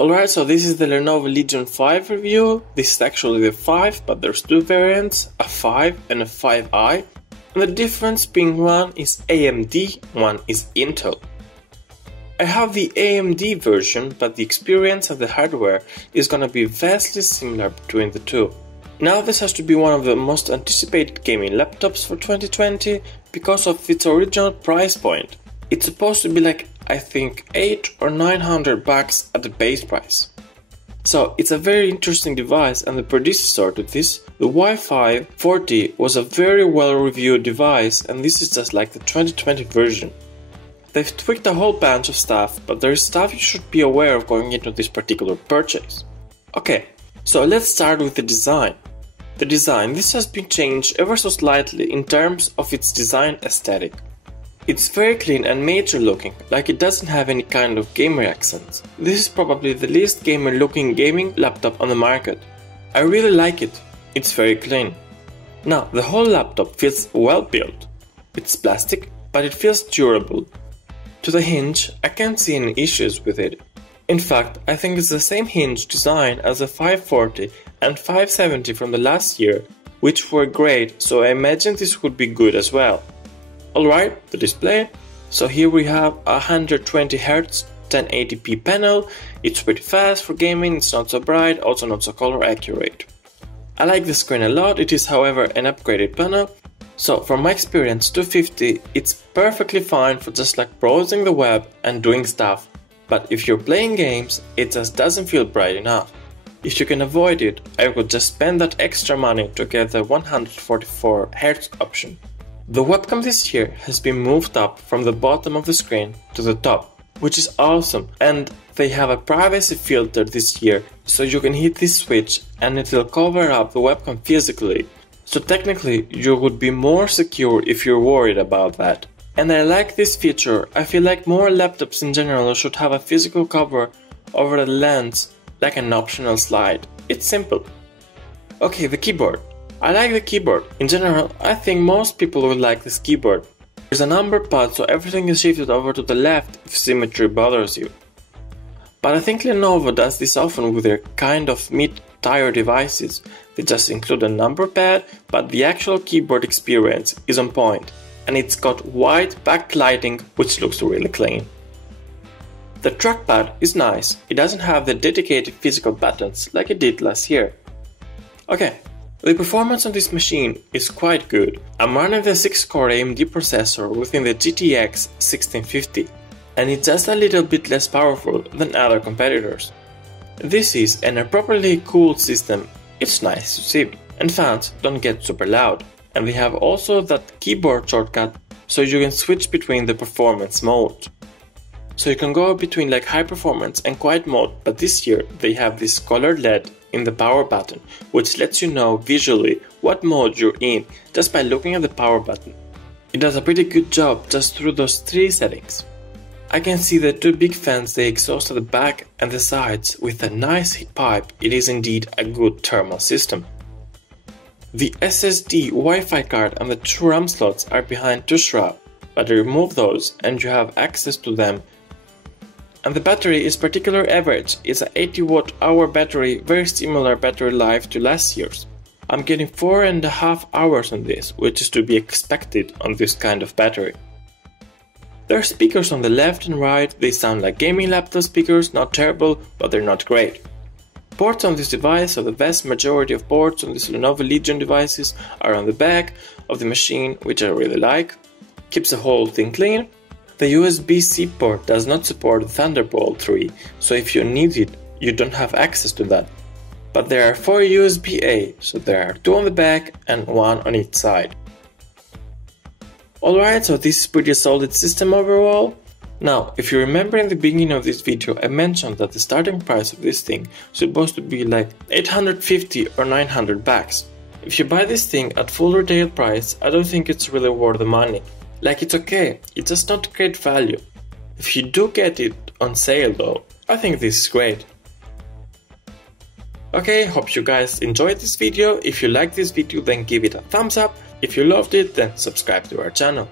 Alright, so this is the Lenovo Legion 5 review. This is actually the 5, but there's two variants, a 5 and a 5i. And the difference being one is AMD, one is Intel. I have the AMD version, but the experience of the hardware is gonna be vastly similar between the two. Now this has to be one of the most anticipated gaming laptops for 2020 because of its original price point. It's supposed to be like, I think, 800 or 900 bucks at the base price. So it's a very interesting device, and the predecessor to this, the Wi-Fi 40, was a very well reviewed device, and this is just like the 2020 version. They've tweaked a whole bunch of stuff, but there is stuff you should be aware of going into this particular purchase. Okay, so let's start with the design. The design, this has been changed ever so slightly in terms of its design aesthetic. It's very clean and mature looking, like it doesn't have any kind of gamer accents. This is probably the least gamer looking gaming laptop on the market. I really like it, it's very clean. Now, the whole laptop feels well built. It's plastic, but it feels durable. To the hinge, I can't see any issues with it. In fact, I think it's the same hinge design as the 540 and 570 from the last year, which were great, so I imagine this would be good as well. Alright, the display. So here we have a 120Hz 1080p panel. It's pretty fast for gaming, it's not so bright, also not so color accurate. I like the screen a lot, it is however an upgraded panel. So from my experience, 250, it's perfectly fine for just like browsing the web and doing stuff. But if you're playing games, it just doesn't feel bright enough. If you can avoid it, I would just spend that extra money to get the 144Hz option. The webcam this year has been moved up from the bottom of the screen to the top, which is awesome, and they have a privacy filter this year, so you can hit this switch and it will cover up the webcam physically. So technically you would be more secure if you're worried about that. And I like this feature. I feel like more laptops in general should have a physical cover over the lens, like an optional slide. It's simple. Okay, the keyboard. I like the keyboard. In general, I think most people will like this keyboard. There's a number pad, so everything is shifted over to the left if symmetry bothers you. But I think Lenovo does this often with their kind of mid-tier devices. They just include a number pad, but the actual keyboard experience is on point. And it's got white backlighting, which looks really clean. The trackpad is nice. It doesn't have the dedicated physical buttons like it did last year. Okay. The performance on this machine is quite good. I'm running the 6-core AMD processor within the GTX 1650, and it's just a little bit less powerful than other competitors. This is an appropriately cooled system, it's nice to see, and fans don't get super loud. And we have also that keyboard shortcut, so you can switch between the performance modes. So you can go between like high performance and quiet mode, but this year they have this colored LED in the power button, which lets you know visually what mode you're in just by looking at the power button. It does a pretty good job just through those three settings. I can see the two big fans they exhaust at the back and the sides with a nice heat pipe. It is indeed a good thermal system. The SSD Wi-Fi card and the two RAM slots are behind two shrouds, but I remove those and you have access to them. And the battery is particularly average. It's an 80Wh battery, very similar battery life to last year's. I'm getting 4.5 hours on this, which is to be expected on this kind of battery. There are speakers on the left and right. They sound like gaming laptop speakers, not terrible, but they're not great. Ports on this device, so the vast majority of ports on these Lenovo Legion devices are on the back of the machine, which I really like. Keeps the whole thing clean. The USB-C port does not support Thunderbolt 3, so if you need it, you don't have access to that. But there are 4 USB-A, so there are 2 on the back and 1 on each side. Alright, so this is pretty solid system overall. Now, if you remember in the beginning of this video, I mentioned that the starting price of this thing is supposed to be like 850 or 900 bucks. If you buy this thing at full retail price, I don't think it's really worth the money. Like, it's okay, it's just not great value. If you do get it on sale though, I think this is great. Okay, hope you guys enjoyed this video. If you liked this video, then give it a thumbs up. If you loved it, then subscribe to our channel.